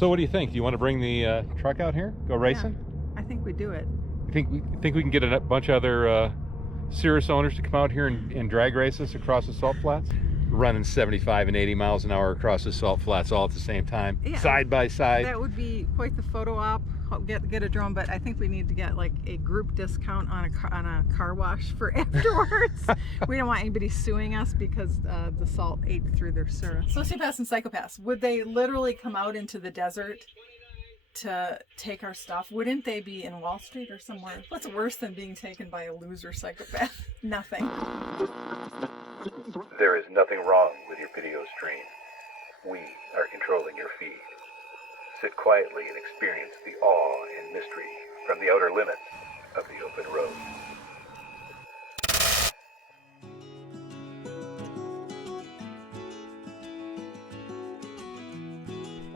So what do you think? Do you want to bring the truck out here? Go racing? Yeah, I think we do it. You think we can get a bunch of other serious owners to come out here and drag race us across the salt flats? Running 75 and 80 miles an hour across the salt flats all at the same time, side by side. That would be quite the photo op. Get a drone, but I think we need to get like a group discount on a car wash for afterwards. We don't want anybody suing us because the salt ate through their syrup. Sociopaths and psychopaths, would they literally come out into the desert to take our stuff? Wouldn't they be in Wall Street or somewhere? What's worse than being taken by a loser psychopath? Nothing. There is nothing wrong with your video stream. We are controlling your feed. Sit quietly and experience the awe and mystery from the outer limits of the open road.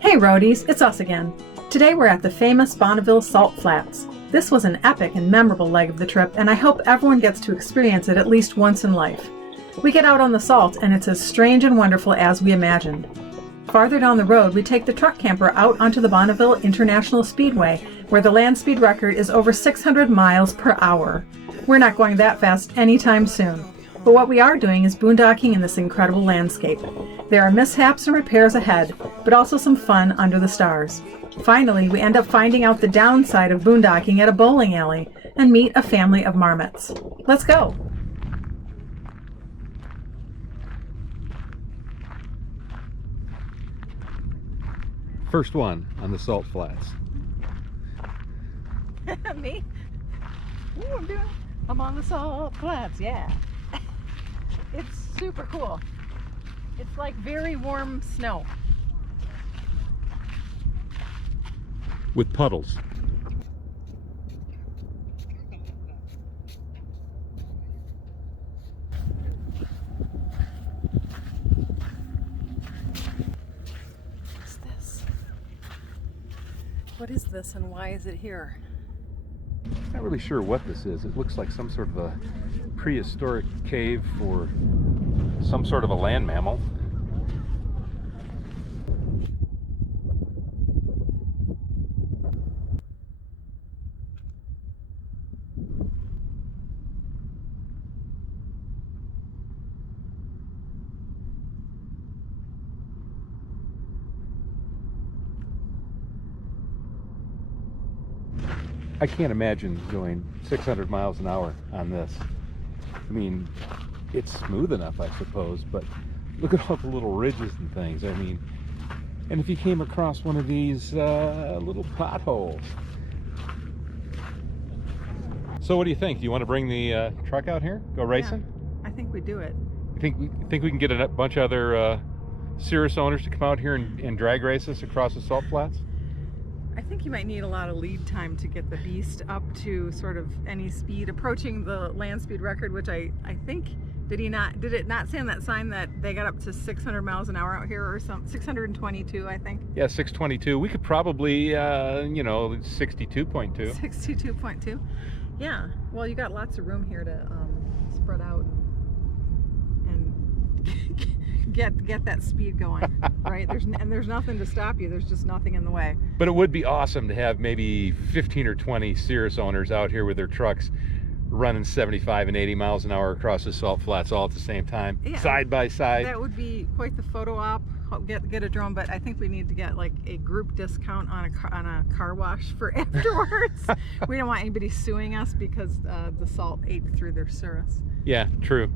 Hey roadies, it's us again. Today we're at the famous Bonneville Salt Flats. This was an epic and memorable leg of the trip, and I hope everyone gets to experience it at least once in life. We get out on the salt, and it's as strange and wonderful as we imagined. Farther down the road, we take the truck camper out onto the Bonneville International Speedway, where the land speed record is over 600 miles per hour. We're not going that fast anytime soon, but what we are doing is boondocking in this incredible landscape. There are mishaps and repairs ahead, but also some fun under the stars. Finally, we end up finding out the downside of boondocking at a bowling alley and meet a family of marmots. Let's go! First one on the salt flats. Me? Ooh, I'm on the salt flats, yeah. It's super cool. It's like very warm snow. With puddles. What is this and why is it here? Not really sure what this is. It looks like some sort of a prehistoric cave for some sort of a land mammal. I can't imagine going 600 miles an hour on this. I mean, it's smooth enough, I suppose, but look at all the little ridges and things. I mean, and if you came across one of these little potholes. So what do you think? Do you want to bring the truck out here? Go racing? Yeah, I think we do it. You think we can get a bunch of other serious owners to come out here and drag race us across the salt flats? I think you might need a lot of lead time to get the beast up to sort of any speed approaching the land speed record, which I think, did it not say on that sign that they got up to 600 miles an hour out here or something? 622, I think. Yeah, 622. We could probably, 62.2. 62.2. Yeah. Well, you got lots of room here to spread out and get that speed going, right? There's nothing to stop you. There's just nothing in the way. But it would be awesome to have maybe 15 or 20 serious owners out here with their trucks running 75 and 80 miles an hour across the salt flats all at the same time, side by side. That would be quite the photo op. Get a drone, but I think we need to get like a group discount on a car wash for afterwards. We don't want anybody suing us because the salt ate through their syrup. Yeah, true.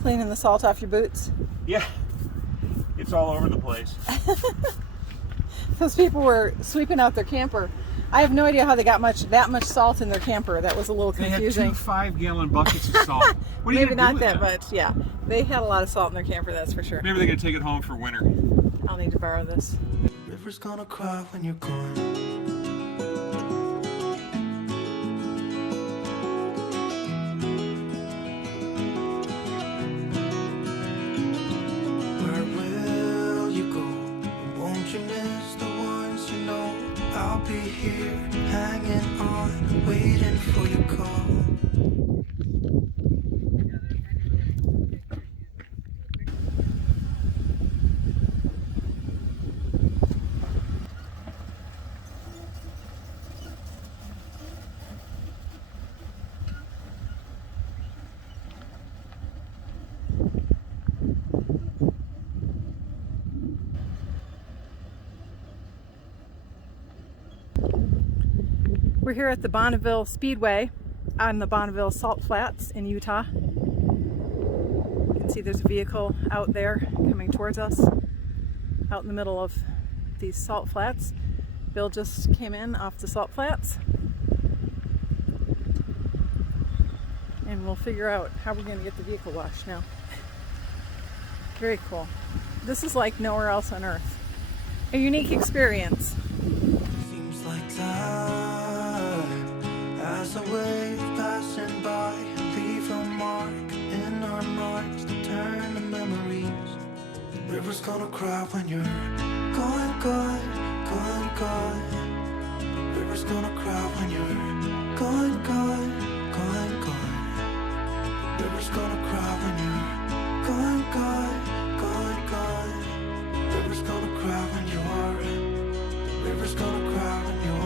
Cleaning the salt off your boots. Yeah, it's all over the place. Those people were sweeping out their camper. I have no idea how they got that much salt in their camper. That was a little confusing. They had 2 5-gallon buckets of salt. What are you Maybe gonna not do that with much, yeah. They had a lot of salt in their camper, that's for sure. Maybe they're gonna take it home for winter. I'll need to borrow this. River's gonna cry when you're gone. waiting for your call. We're here at the Bonneville Speedway on the Bonneville Salt Flats in Utah. You can see there's a vehicle out there coming towards us out in the middle of these salt flats. Bill just came in off the salt flats and we'll figure out how we're going to get the vehicle washed now. Very cool. This is like nowhere else on earth. A unique experience. Seems like time as a wave passing by, leave a mark in our marks to turn to memories. River's gonna cry when you're gone, gone, gone, gone. River's gonna cry when you're gone, gone, gone, gone. River's gonna cry when you're gone, gone, gone, gone. River's gonna cry when you're. River's gonna cry when you're.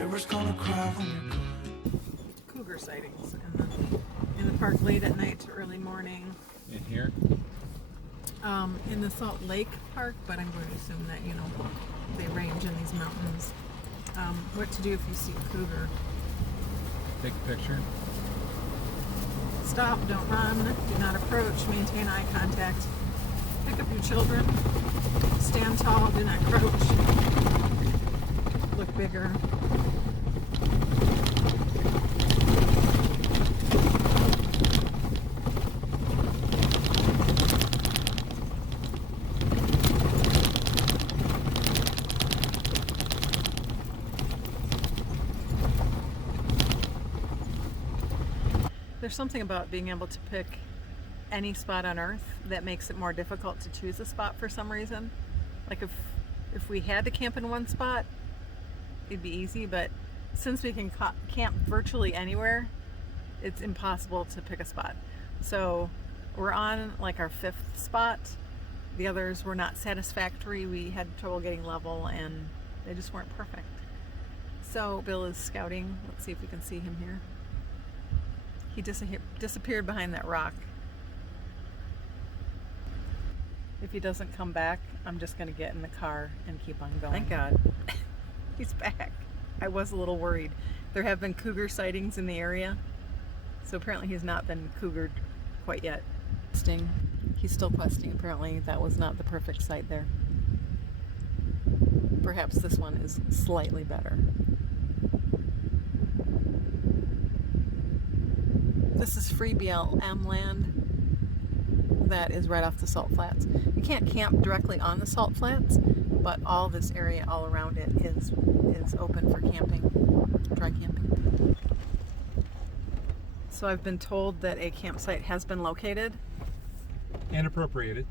River's gonna cry when you're gone. Cougar sightings in the park late at night to early morning. In here? In the Salt Lake Park, but I'm going to assume that, you know, they range in these mountains. What to do if you see cougar. Take a picture. Stop, don't run, do not approach, maintain eye contact. Pick up your children. Stand tall, do not crouch. Look bigger. There's something about being able to pick any spot on earth that makes it more difficult to choose a spot for some reason. Like if we had to camp in one spot, it'd be easy, but since we can camp virtually anywhere, it's impossible to pick a spot. So we're on like our 5th spot. The others were not satisfactory. We had trouble getting level and they just weren't perfect. So Bill is scouting. Let's see if we can see him here. He disappeared behind that rock. If he doesn't come back, I'm just going to get in the car and keep on going. Thank God. He's back. I was a little worried. There have been cougar sightings in the area, so apparently he's not been cougared quite yet. He's still questing. Apparently that was not the perfect site there. Perhaps this one is slightly better. This is free BLM land that is right off the salt flats. You can't camp directly on the salt flats, but all this area all around it is open for camping, dry camping. So I've been told that a campsite has been located. And appropriated.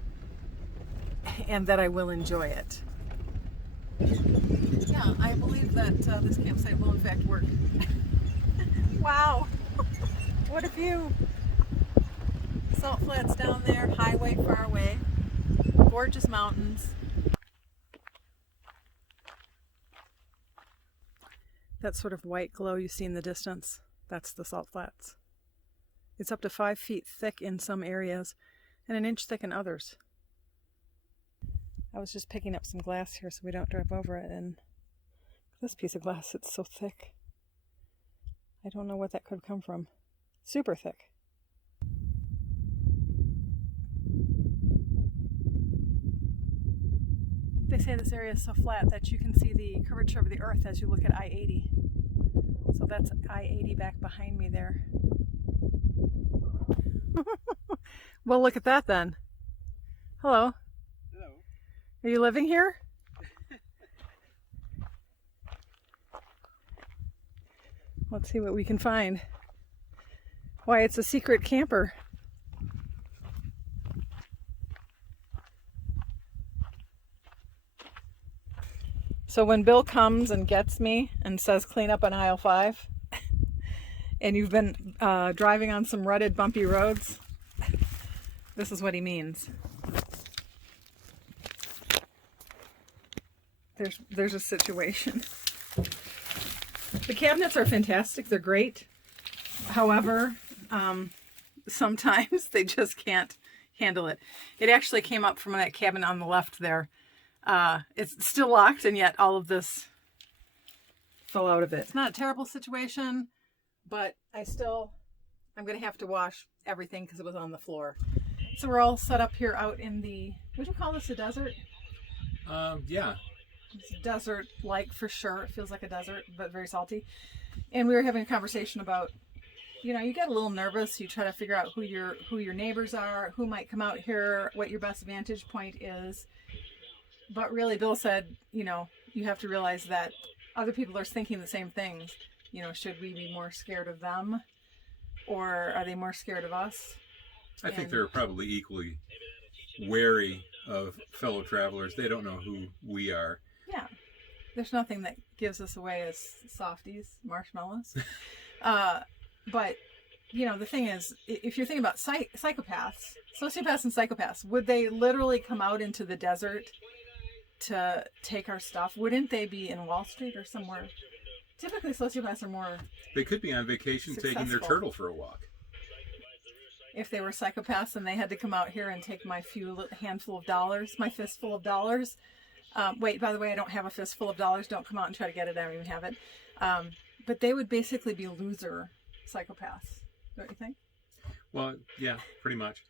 And that I will enjoy it. Yeah, I believe that this campsite will in fact work. Wow! What a view! Salt flats down there, highway far away, gorgeous mountains. That sort of white glow you see in the distance, that's the salt flats. It's up to 5 feet thick in some areas and an inch thick in others. I was just picking up some glass here so we don't drive over it, and this piece of glass, it's so thick. I don't know what that could come from. Super thick. They say this area is so flat that you can see the curvature of the earth as you look at I-80. So that's I-80 back behind me there. Well, look at that then. Hello. Hello. Are you living here? Let's see what we can find. Why, it's a secret camper. So when Bill comes and gets me and says clean up on aisle 5, and you've been driving on some rutted, bumpy roads, this is what he means. There's a situation. The cabinets are fantastic. They're great. However, sometimes they just can't handle it. It actually came up from that cabin on the left there. It's still locked, and yet all of this fell out of it. It's not a terrible situation, but I'm going to have to wash everything because it was on the floor. So we're all set up here out in the, would you call this a desert? Yeah. It's desert-like for sure. It feels like a desert, but very salty. And we were having a conversation about, you know, you get a little nervous. You try to figure out who your neighbors are, who might come out here, what your best vantage point is. But really, Bill said, you know, you have to realize that other people are thinking the same things. You know, should we be more scared of them, or are they more scared of us? I think they're probably equally wary of fellow travelers. They don't know who we are. Yeah. There's nothing that gives us away as softies, marshmallows. But, you know, the thing is, if you're thinking about psychopaths, sociopaths and psychopaths, would they literally come out into the desert to take our stuff? Wouldn't they be in Wall Street or somewhere? Typically, sociopaths are more They could be on vacation taking their turtle for a walk. If they were psychopaths and they had to come out here and take my handful of dollars, my fistful of dollars. Wait, by the way, I don't have a fistful of dollars. Don't come out and try to get it. I don't even have it. But they would basically be loser psychopaths, don't you think? Well, yeah, pretty much.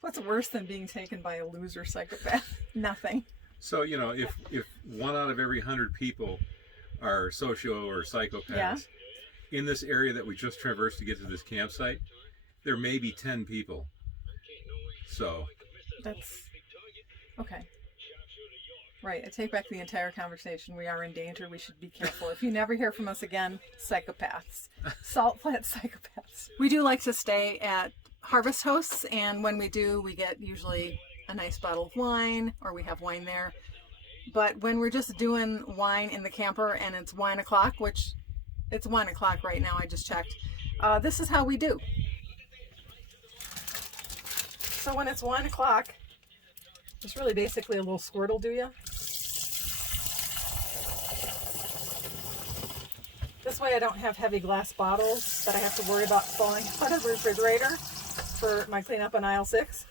What's worse than being taken by a loser psychopath? Nothing. So, you know, if 1 out of every 100 people are socio or psychopaths, Yeah. in this area that we just traversed to get to this campsite, there may be 10 people. So That's okay. Right, I take back the entire conversation. We are in danger. We should be careful. If you never hear from us again, psychopaths. Salt Flat psychopaths. We do like to stay at Harvest Hosts, and when we do, we get usually a nice bottle of wine, or we have wine there. But when we're just doing wine in the camper and it's wine o'clock, which it's 1 o'clock right now, I just checked, this is how we do. So when it's 1 o'clock, it's really basically a little squirtle, do you? This way I don't have heavy glass bottles that I have to worry about falling out of the refrigerator for my cleanup on aisle 6.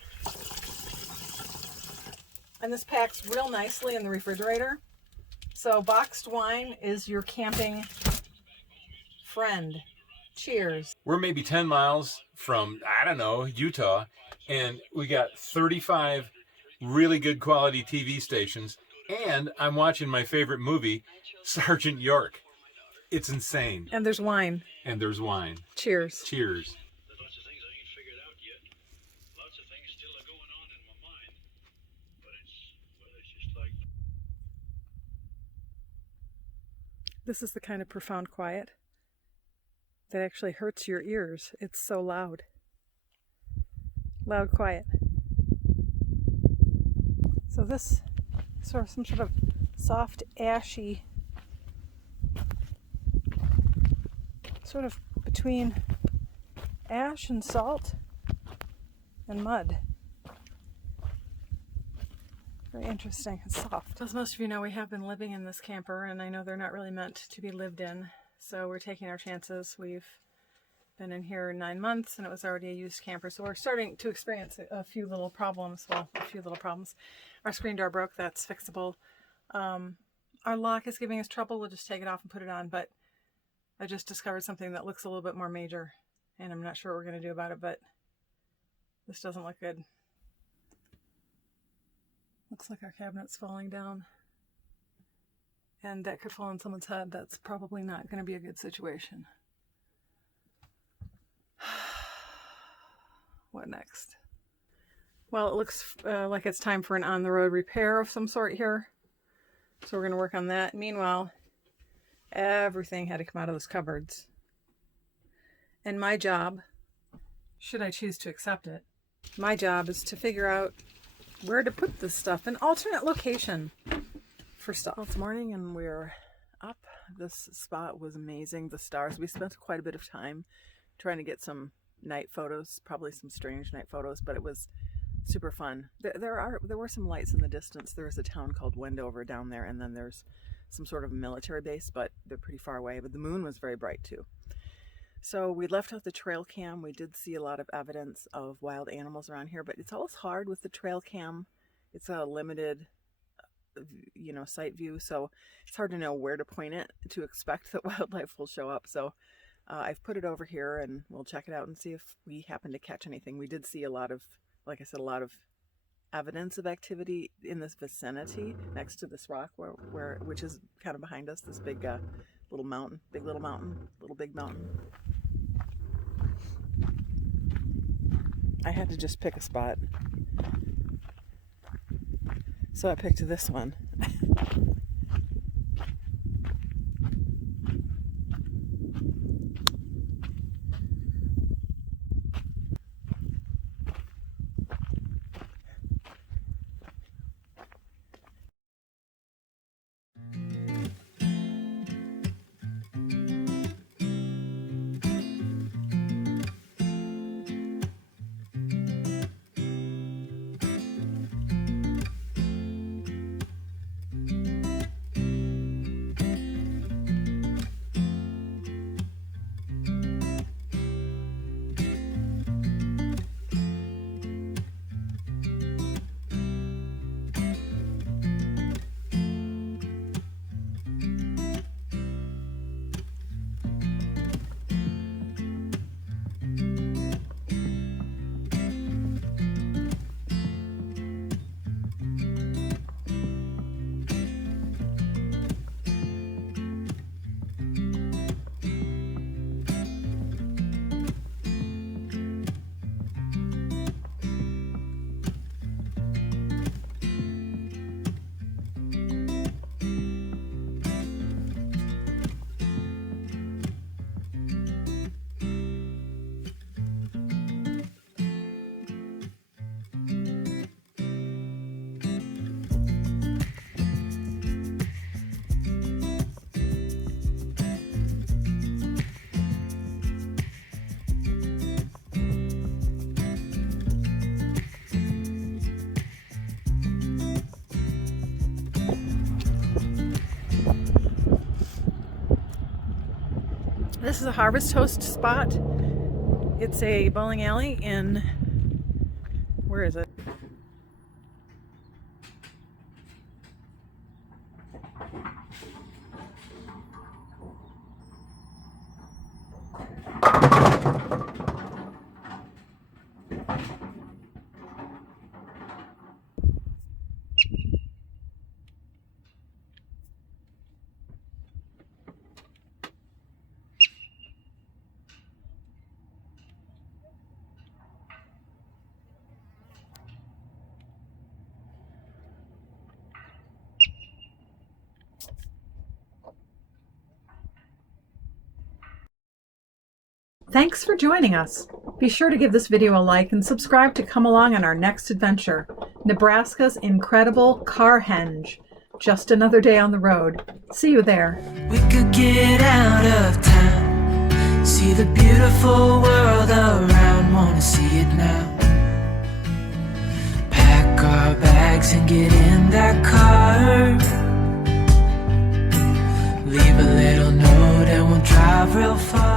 And this packs real nicely in the refrigerator. So boxed wine is your camping friend. Cheers. we're maybe 10 miles from, I don't know, Utah, and we got 35 really good quality TV stations, and I'm watching my favorite movie, Sergeant York. It's insane. And there's wine. And there's wine. Cheers. Cheers. There's lots of things I ain't figured out yet. Lots of things still are going on in my mind. But it's just like... This is the kind of profound quiet that actually hurts your ears. It's so loud. Loud quiet. So this sort of some sort of soft, ashy, sort of between ash and salt and mud. Very interesting. It's soft. As most of you know, we have been living in this camper, and I know they're not really meant to be lived in, so we're taking our chances. We've been in here 9 months, and it was already a used camper, so we're starting to experience a few little problems. Well, a few little problems. Our screen door broke. That's fixable. Our lock is giving us trouble. We'll just take it off and put it on, but I just discovered something that looks a little bit more major, and I'm not sure what we're going to do about it, but this doesn't look good. Looks like our cabinet's falling down, and that could fall on someone's head. That's probably not going to be a good situation. What next? Well, it looks like it's time for an on-the-road repair of some sort here, so we're going to work on that. Meanwhile, everything had to come out of those cupboards. And my job, should I choose to accept it, my job is to figure out where to put this stuff, an alternate location First off, it's morning and we're up. This spot was amazing. The stars. We spent quite a bit of time trying to get some night photos, probably some strange night photos, but it was super fun. There were some lights in the distance. There was a town called Wendover down there, and then there's some sort of military base, but they're pretty far away. But the moon was very bright too. So we left out the trail cam. We did see a lot of evidence of wild animals around here, but it's always hard with the trail cam. It's a limited, sight view, so it's hard to know where to point it to expect that wildlife will show up. So I've put it over here and we'll check it out and see if we happen to catch anything. We did see a lot of, like I said, a lot of evidence of activity in this vicinity next to this rock which is kind of behind us, this big little mountain, little big mountain. I had to just pick a spot. So I picked this one. This is a Harvest Host spot. It's a bowling alley in, where is it? Thanks for joining us. Be sure to give this video a like and subscribe to come along on our next adventure, Nebraska's incredible Carhenge. Just another day on the road. See you there. We could get out of town, see the beautiful world around, wanna see it now. Pack our bags and get in that car, leave a little note and we'll drive real far.